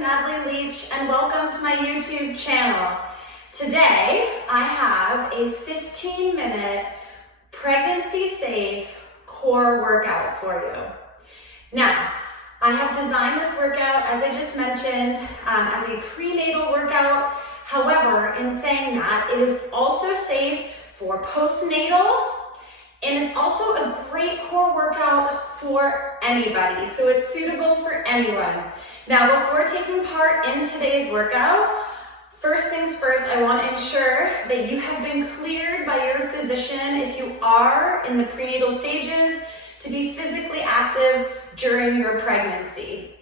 And welcome to my YouTube channel. Today I have a 15-minute pregnancy-safe core workout for you. Now, I have designed this workout, as I just mentioned, as a prenatal workout. However, in saying that, it is also safe for postnatal, and it's also a great core workout for anybody, so it's suitable for anyone. Now, before taking part in today's workout, first things first, I want to ensure that you have been cleared by your physician if you are in the prenatal stages to be physically active during your pregnancy.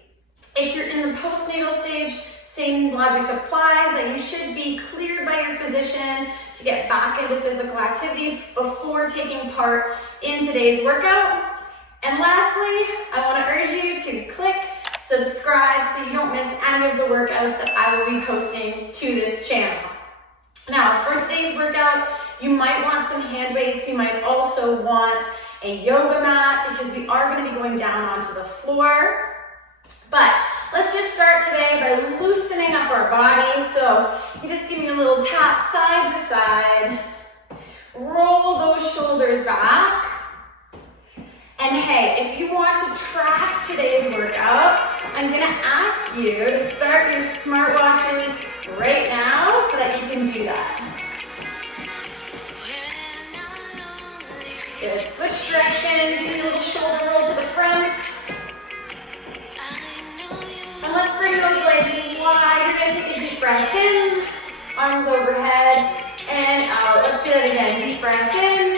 If you're in the postnatal stage, same logic applies, that you should be cleared by your physician to get back into physical activity before taking part in today's workout. And lastly, I want to urge you to click subscribe so you don't miss any of the workouts that I will be posting to this channel. Now, for today's workout, you might want some hand weights. You might also want a yoga mat because we are going to be going down onto the floor. But let's just start today by loosening up our body. So you just give me a little tap side to side. Roll those shoulders back. And hey, if you want to track today's workout, I'm going to ask you to start your smartwatches right now so that you can do that. Good. Switch directions. Do a little shoulder roll to the front. And let's bring those legs wide. You're going to take a deep breath in, arms overhead, and out. Let's do that again. Deep breath in,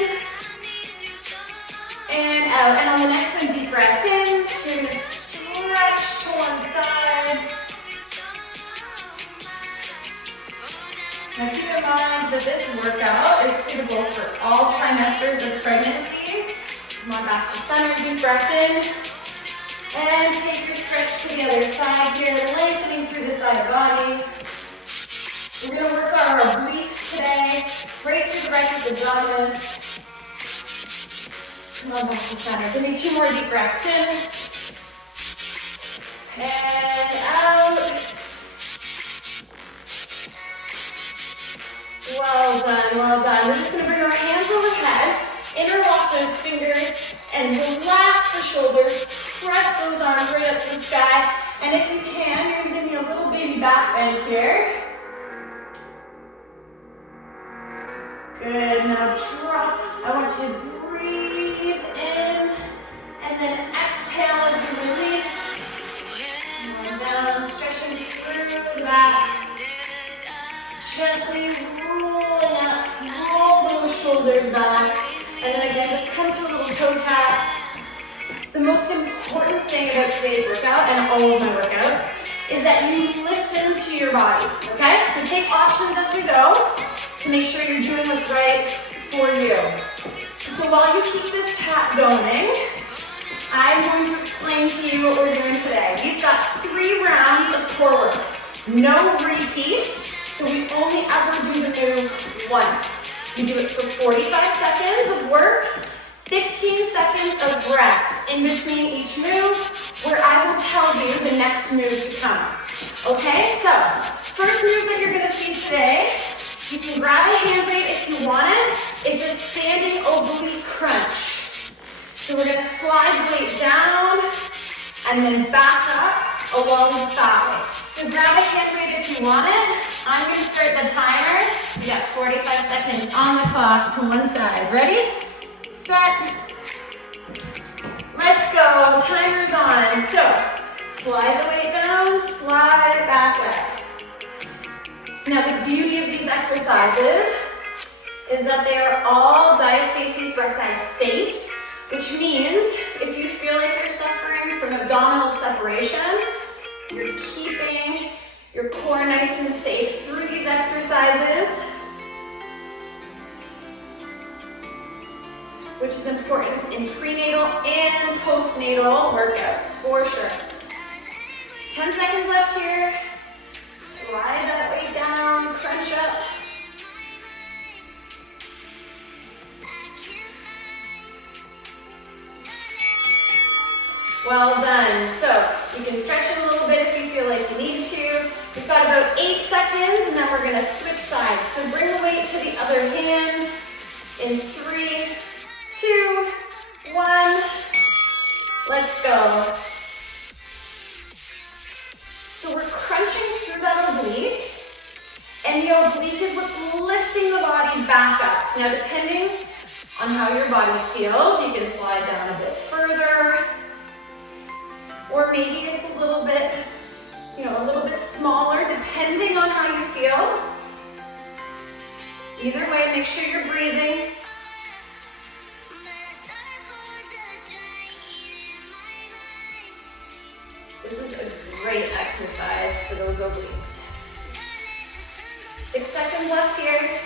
and out. And on the next one, deep breath in. You're going to stretch to one side. Now keep in mind that this workout is suitable for all trimesters of pregnancy. Come on back to center, deep breath in. And take your stretch to the other side here, lengthening through the side of the body. We're going to work on our obliques today, right through the rectus abdominis. Come on back to center. Give me 2 more deep breaths in. And out. Well done, well done. We're just going to bring our hands overhead, interlock those fingers, and relax the shoulders. Press those arms right up to the sky. And if you can, you're going to give me a little baby back bend here. Good. Now drop. I want you to breathe in and then exhale as you release. Come on down, stretching through the back. Gently rolling up. Roll those shoulders back. And then again, just come to a little toe tap. The most important thing about today's workout, and all of my workouts, is that you listen to your body, okay? So take options as we go to make sure you're doing what's right for you. So while you keep this tap going, I'm going to explain to you what we're doing today. We've got 3 rounds of core work. No repeat, so we only ever do the move once. We do it for 45 seconds of work, 15 seconds of rest in between each move, where I will tell you the next move to come. Okay, so first move that you're going to see today, you can grab a hand weight if you want it. It's a standing oblique crunch. So we're going to slide the weight down and then back up along the thigh. So grab a hand weight if you want it. I'm going to start the timer. You got 45 seconds on the clock to one side. Ready? Set. Let's go. Timer's on. So, slide the weight down, slide it back up. Now, the beauty of these exercises is that they are all Diastasis Recti safe, which means if you feel like you're suffering from abdominal separation, you're keeping your core nice and safe through these exercises, which is important in prenatal and postnatal workouts, for sure. 10 seconds left here. Slide that weight down, crunch up. Well done. So you can stretch it a little bit if you feel like you need to. seconds, and then we're gonna switch sides. So bring the weight to the other hand in 3, 2, 1. Let's go. So we're crunching through that oblique, and the oblique is what's lifting the body back up. Now, depending on how your body feels, you can slide down a bit further, or maybe it's a little bit, a little bit smaller, depending on how you feel. Either way, make sure you're breathing. This is a great exercise for those obliques. 6 seconds left here.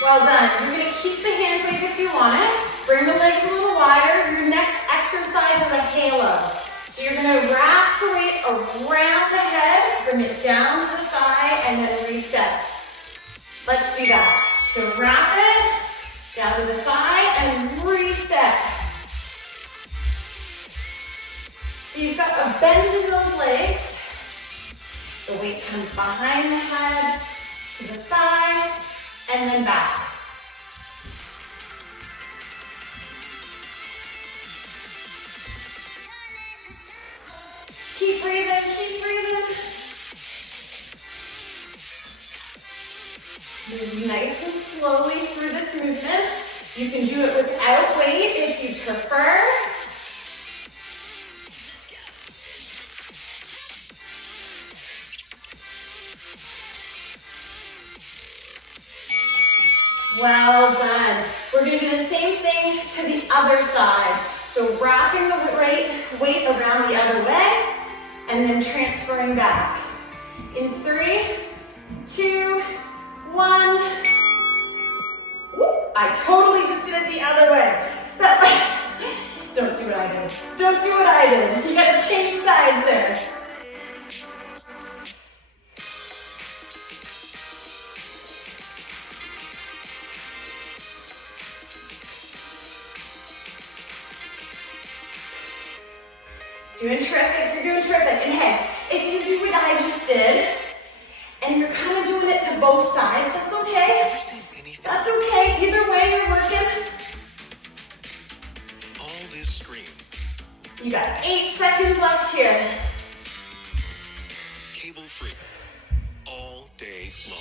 Well done. You're going to keep the hand weight if you want it. Bring the legs a little wider. Your next exercise is a halo. So you're going to wrap the weight around the head, bring it down to the thigh, and then reset. Let's do that. So wrap it down to the thigh and reset. So you've got a bend in those legs. The weight comes behind the head to the thigh and then back. Keep breathing, keep breathing. Move nice and slowly through this movement. You can do it without weight if you prefer. Well done. We're going to do the same thing to the other side. So wrapping the weight around the other way and then transferring back. In 3, 2, 1. Whoop, I totally just did it the other way. So don't do what I did. Don't do what I did. You got to change sides there. Doing terrific, you're doing terrific. And hey, if you do what I just did, and you're kind of doing it to both sides, that's okay. That's okay, either way you're working. All this scream. You got 8 seconds left here. Cable free. All day long.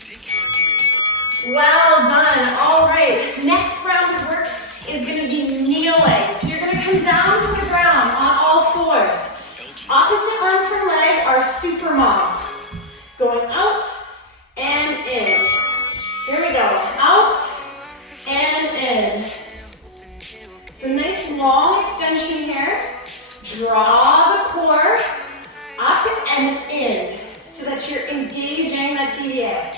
Take your ideas. Well done, all right. Next round of work is gonna be kneeling. So you're gonna come down to the ground on all fours. Opposite arm for leg are super mom. Going out and in. Here we go, out and in. So nice long extension here. Draw the core up and in so that you're engaging the TVA.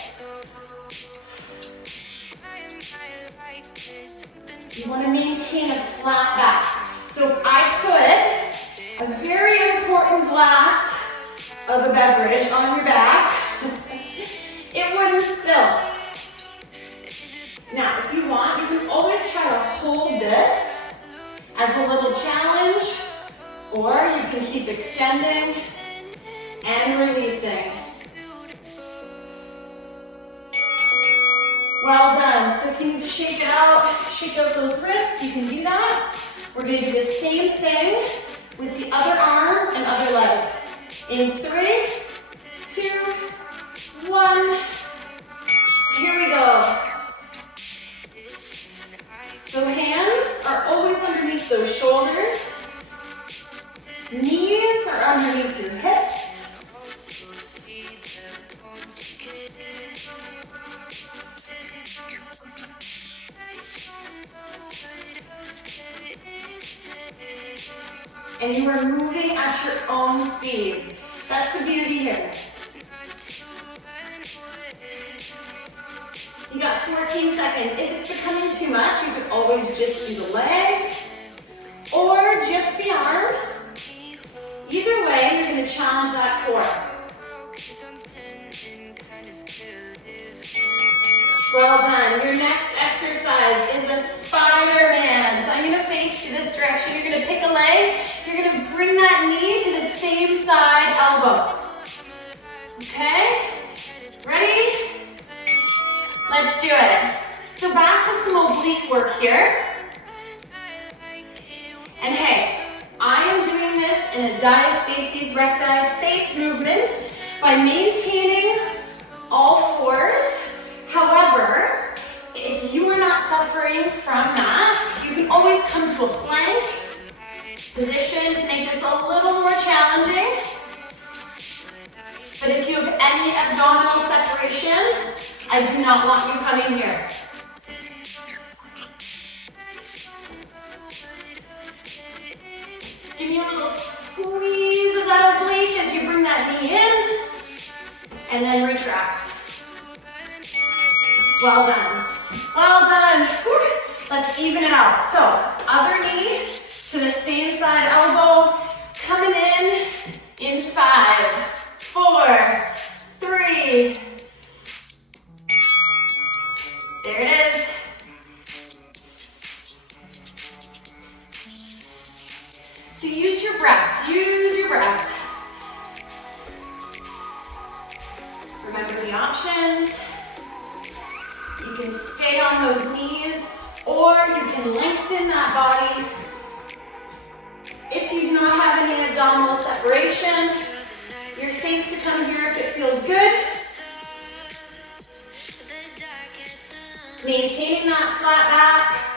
You want to maintain a flat back. So if I put a very important glass of a beverage on your back, it wouldn't spill. Now, if you want, you can always try to hold this as a little challenge, or you can keep extending and releasing. Well done. So if you need to shake out those wrists, you can do that. We're going to do the same thing with the other arm and other leg. In 3, 2, 1. Here we go. So hands are always underneath those shoulders. Knees are underneath your hips. And you are moving at your own speed. That's the beauty here. You got 14 seconds. If it's becoming too much, you could always just do the leg or just the arm. Either way, you're going to challenge that core. Well done. Your next exercise is a Spider-Man. So I'm going to face you this direction. You're going to pick do it. So back to some oblique work here. And hey, I am doing this in a Diastasis Recti safe movement by maintaining all fours. However, if you are not suffering from that, you can always come to a plank position to make this a little more challenging. But if you have any abdominal separation, I do not want you coming here. Give me a little squeeze of that oblique as you bring that knee in, and then retract. Well done. Well done. Whew. Let's even it out. So, other knee to the same side elbow, coming in 5, 4, 3. There it is. So use your breath, use your breath. Remember the options. You can stay on those knees, or you can lengthen that body. If you do not have any abdominal separation, you're safe to come here if it feels good. Maintaining that flat back.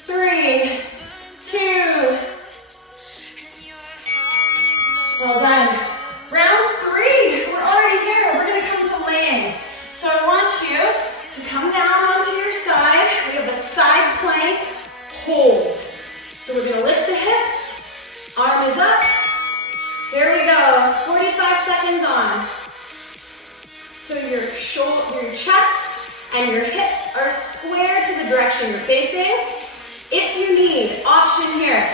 3, 2. Well done. Round 3. We're already here. We're going to come to laying. So I want you to come down onto your side. We have a side plank hold. So we're going to lift the hips. Arm is up. There we go. 45 seconds on. So your shoulder, your chest and your hips are square to the direction you're facing. If you need, option here,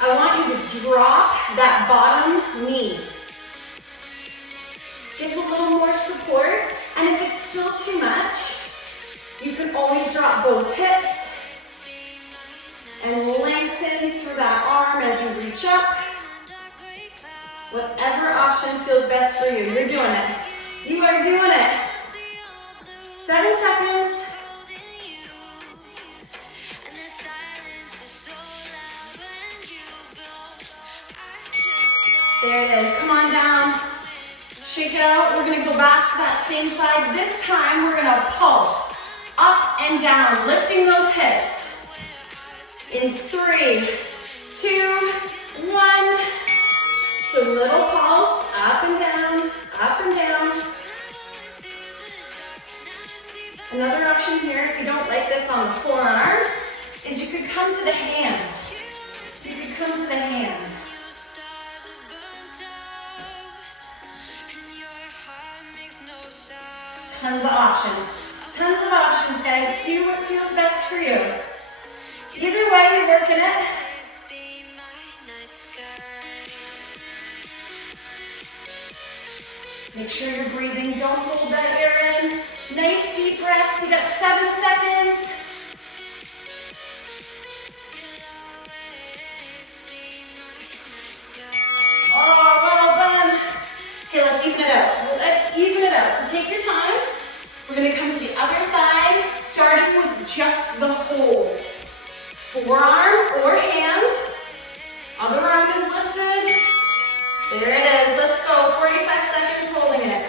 I want you to drop that bottom knee. Gives a little more support, and if it's still too much, you can always drop both hips and lengthen through that arm as you reach up. Whatever option feels best for you, you're doing it. You are doing it. 7 seconds. There it is. Come on down. Shake it out. We're going to go back to that same side. This time we're going to pulse up and down, lifting those hips. In 3, 2, 1. So little pulse, up and down, up and down. Another option here, if you don't like this on the forearm, is you could come to the hand. You could come to the hand. Tons of options. Tons of options, guys. Do what feels best for you. Either way, you're working it. Make sure you're breathing. Don't hold that air in. Nice deep breaths. You got 7 seconds. Oh, well done. Okay, let's even it out. Let's even it out. So take your time. We're going to come to the other side, starting with just the hold. Forearm or hand. Other arm is lifted. There it is. Let's go. 45 seconds holding it.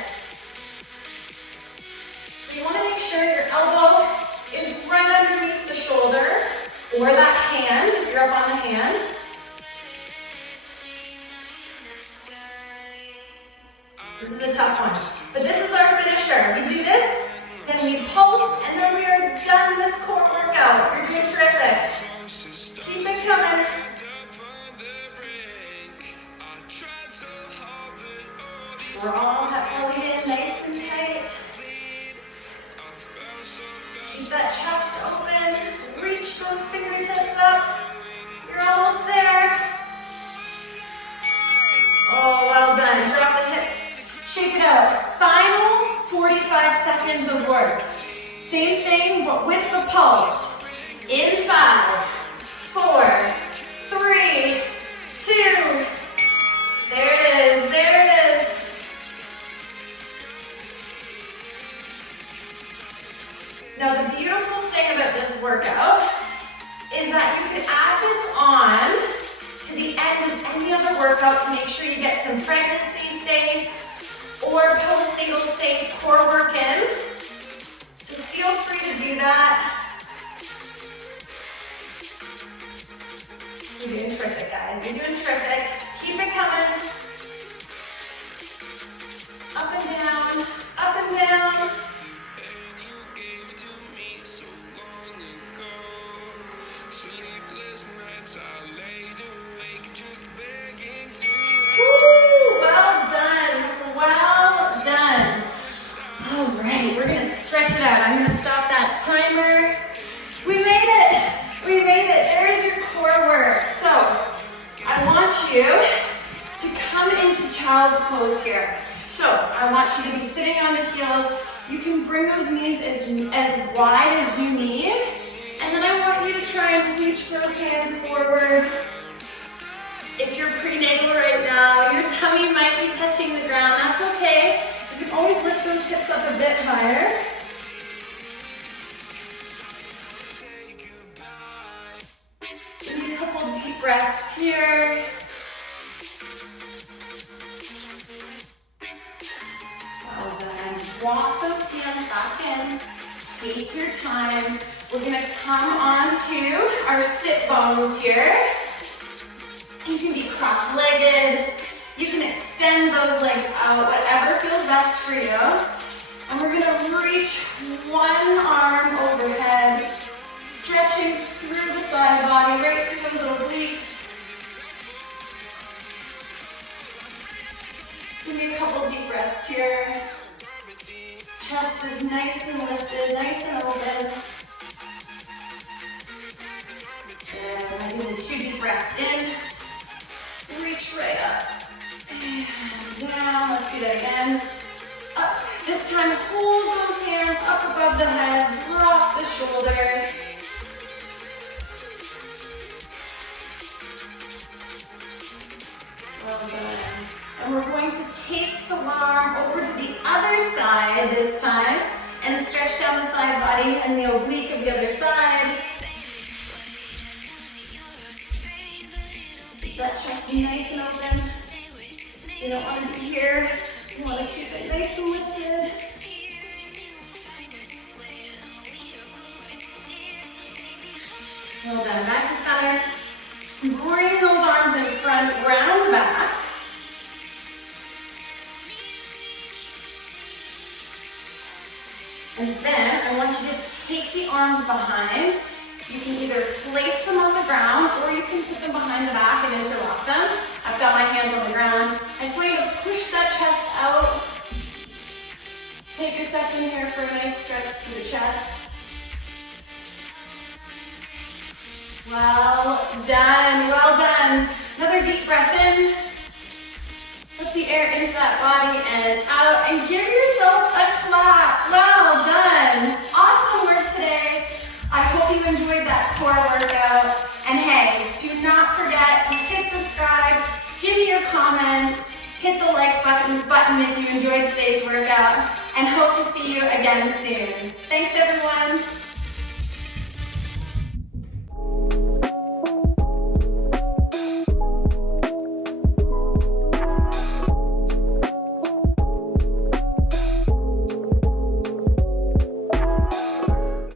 So you want to make sure your elbow is right underneath the shoulder or that hand if you're up on the hand. This is a tough one, but this is our finisher. We do this, then we pulse, and then we are done this core workout. You're doing terrific. Keep it coming. We're all held in nice and tight. Keep that chest open. Reach those fingertips up. You're almost there. Oh, well done. Drop the hips. Shake it out. Final 45 seconds of work. Same thing, but with the pulse. In 5, 4, 3, 2. There it is. safe core work in. So feel free to do that. You're doing terrific, guys. You're doing terrific. Keep it coming. Up and down, up and down. Woo, well done, well done. All right, we're gonna stretch it out. I'm gonna stop that timer. We made it, we made it. There's your core work. So I want you to come into child's pose here. So I want you to be sitting on the heels. You can bring those knees as wide as you need. And then I want you to try and reach those hands forward. If you're prenatal right now, your tummy might be touching the ground. That's okay. You can always lift those hips up a bit higher. Give me a couple deep breaths here. Well done. Walk those hands back in. Take your time. We're gonna come onto our sit bones here. You can be cross-legged. You can extend those legs out, whatever feels best for you. And we're gonna reach one arm overhead, stretching through the side body, right through those obliques. Give me a couple deep breaths here. Chest is nice and lifted, nice and open. And I'm doing 2 deep breaths in. Reach right up and down. Let's do that again. Up. This time, hold those hands up above the head. Drop the shoulders. Well done. And we're going to take the arm over to the other side this time and stretch down the side body and the oblique of the other side. Keep that chest nice and open. You don't want to be here. You want to keep it nice and lifted. Well done. Back to center. Bring those arms in front, round back. And then I want you to take the arms behind. You can either place them on the ground or you can put them behind the back and interlock them. I've got my hands on the ground. I just want you to push that chest out. Take a second here for a nice stretch to the chest. Well done, well done. Another deep breath in. Put the air into that body and out, and give yourself a clap. Well done. Awesome work today. I hope you enjoyed that core workout. And hey, do not forget to hit subscribe, give me your comments, hit the like button if you enjoyed today's workout, and hope to see you again soon. Thanks